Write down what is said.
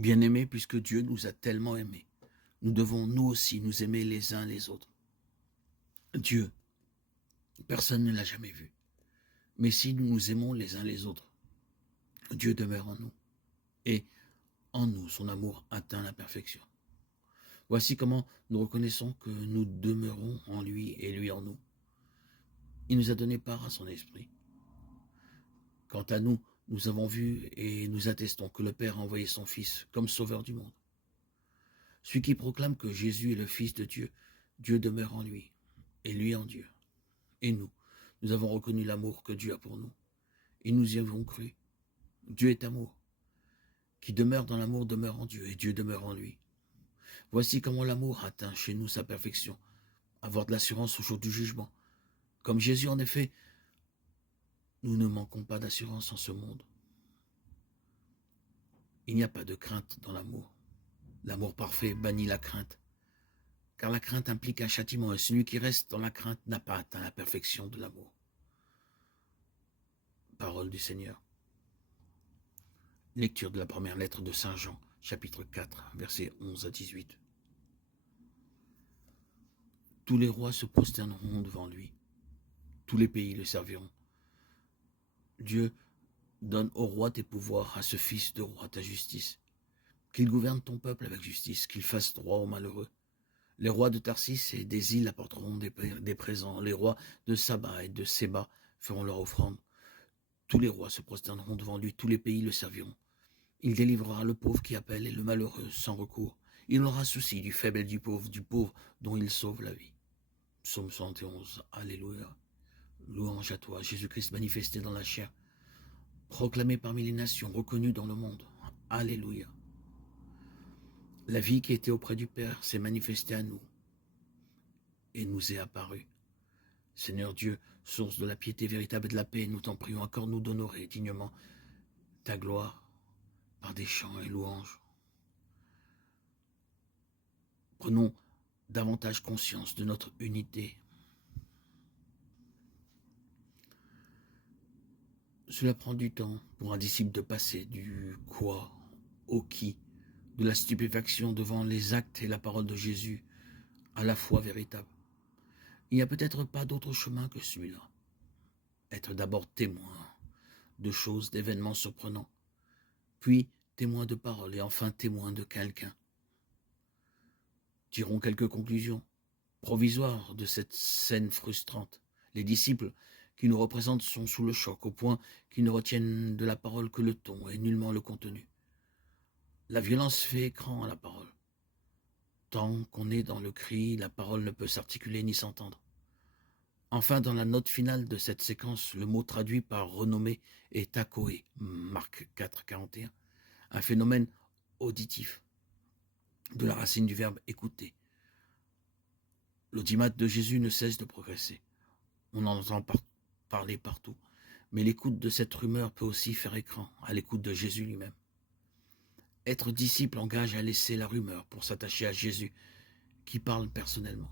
Bien-aimés, puisque Dieu nous a tellement aimés, nous devons nous aussi nous aimer les uns les autres. Dieu, personne ne l'a jamais vu. Mais si nous nous aimons les uns les autres, Dieu demeure en nous. Et en nous, son amour atteint la perfection. Voici comment nous reconnaissons que nous demeurons en lui et lui en nous. Il nous a donné part à son esprit. Quant à nous, nous avons vu et nous attestons que le Père a envoyé son Fils comme sauveur du monde. Celui qui proclame que Jésus est le Fils de Dieu, Dieu demeure en lui et lui en Dieu. Et nous avons reconnu l'amour que Dieu a pour nous. Et nous y avons cru. Dieu est amour. Qui demeure dans l'amour demeure en Dieu et Dieu demeure en lui. Voici comment l'amour atteint chez nous sa perfection. Avoir de l'assurance au jour du jugement. Comme Jésus, en effet, nous ne manquons pas d'assurance en ce monde. Il n'y a pas de crainte dans l'amour. L'amour parfait bannit la crainte. Car la crainte implique un châtiment et celui qui reste dans la crainte n'a pas atteint la perfection de l'amour. Parole du Seigneur. Lecture de la première lettre de Saint Jean, chapitre 4, versets 11 à 18. Tous les rois se prosterneront devant lui. Tous les pays le serviront. Dieu, donne au roi tes pouvoirs, à ce fils de roi ta justice. Qu'il gouverne ton peuple avec justice, qu'il fasse droit aux malheureux. Les rois de Tarsis et des îles apporteront des présents. Les rois de Saba et de Séba feront leur offrande. Tous les rois se prosterneront devant lui, tous les pays le serviront. Il délivrera le pauvre qui appelle et le malheureux sans recours. Il aura souci du faible et du pauvre dont il sauve la vie. Psaume 71, Alléluia. Louange à toi, Jésus-Christ manifesté dans la chair, proclamé parmi les nations, reconnu dans le monde. Alléluia. La vie qui était auprès du Père s'est manifestée à nous et nous est apparue. Seigneur Dieu, source de la piété véritable et de la paix, nous t'en prions, accorde-nous d'honorer dignement ta gloire par des chants et louanges. Prenons davantage conscience de notre unité. Cela prend du temps pour un disciple de passer du quoi au qui, de la stupéfaction devant les actes et la parole de Jésus à la foi véritable. Il n'y a peut-être pas d'autre chemin que celui-là. Être d'abord témoin de choses, d'événements surprenants, puis témoin de paroles et enfin témoin de quelqu'un. Tirons quelques conclusions provisoires de cette scène frustrante. Les disciples qui nous représentent sont sous le choc, au point qu'ils ne retiennent de la parole que le ton et nullement le contenu. La violence fait écran à la parole. Tant qu'on est dans le cri, la parole ne peut s'articuler ni s'entendre. Enfin, dans la note finale de cette séquence, le mot traduit par renommé est takoé, Marc 4, 41, un phénomène auditif, de la racine du verbe écouter. L'audimat de Jésus ne cesse de progresser. On en entend parler partout, mais l'écoute de cette rumeur peut aussi faire écran à l'écoute de Jésus lui-même. Être disciple engage à laisser la rumeur pour s'attacher à Jésus, qui parle personnellement.